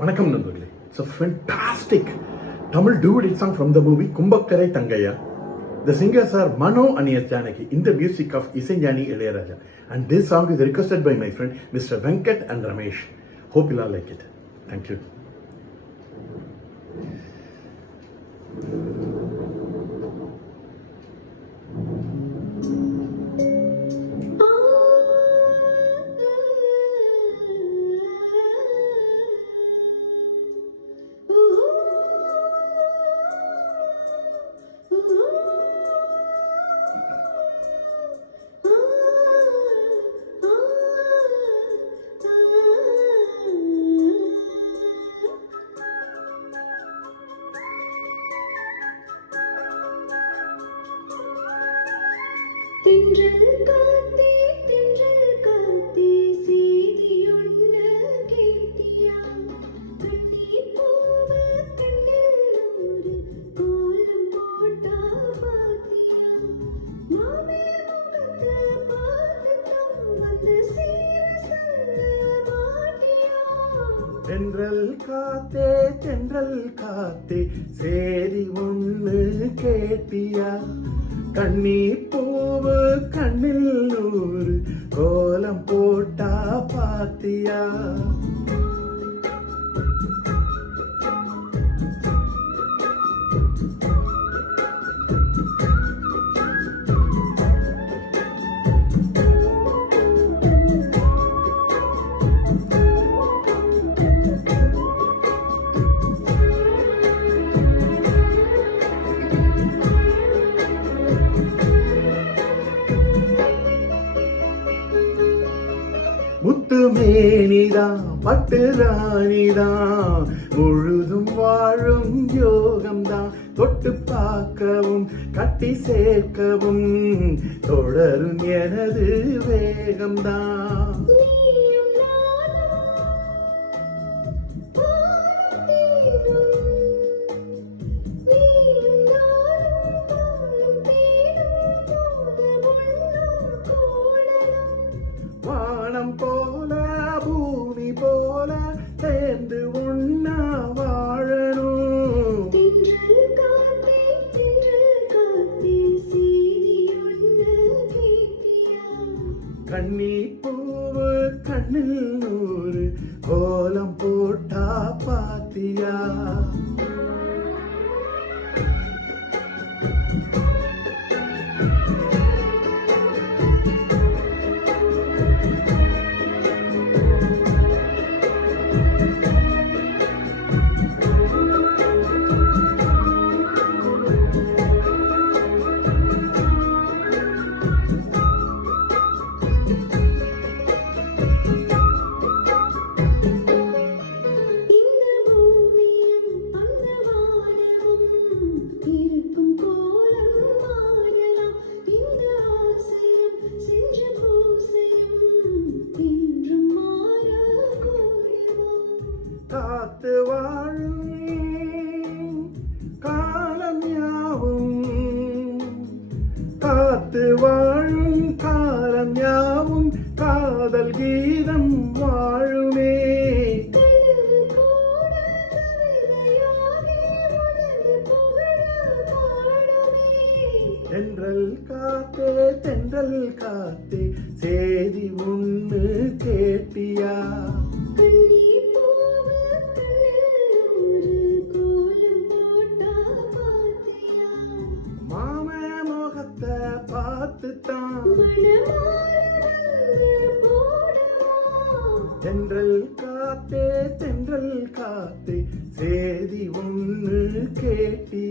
வணக்கம் நண்பர்களே. It's a fantastic Tamil duet song from the movie Kumbakkarai Thangaiya. The singers are Mano and S. Janaki in the music of Isanjani Ilayaraja. And this song is requested by my friend Mr. Venkat and Ramesh. Hope you all like it. Thank you. தென்றல் காத்தே செய்தி ஒன்று கேட்டியா? கண்ணி பூவு கண்ணில் ஒரு கோலம் போட்டா பாத்தியா? மாமே முகத்தை பார்த்துதான் வந்து சேர சொல்ல மாட்டியா? தென்றல் காத்தே சேரி ஒண்ணு கேட்டியா? கண்ணி பூவு கண்ணில் நூறு கோலம் போட்டா பாத்தியா? முத்து மேனிதான் பட்டு ராணிதான் முழுதும் வாழும் யோகம்தான். தொட்டு பார்க்கவும் கட்டி சேர்க்கவும் தொடரும் எனது வேகம்தான். வானம் போல பூமி போல சேர்ந்து ஒன்னா வாழணும். தென்றல் காத்தே செய்தி ஒன்று கேட்டியா? கண்ணி பூவு கண்ணில் நூறு கோலம் போட்டா பாத்தியா? காத்து வாழும் காலம் யாவும் காதல் கீதம் வாழுமே. தென்றல் காத்தே சேதி ஒண்ணு கேட்டியா? மாமே முகத்தை பார்த்துத்தான் தென்றல் காத்தே சேதி ஒண்ணு கேட்டியா?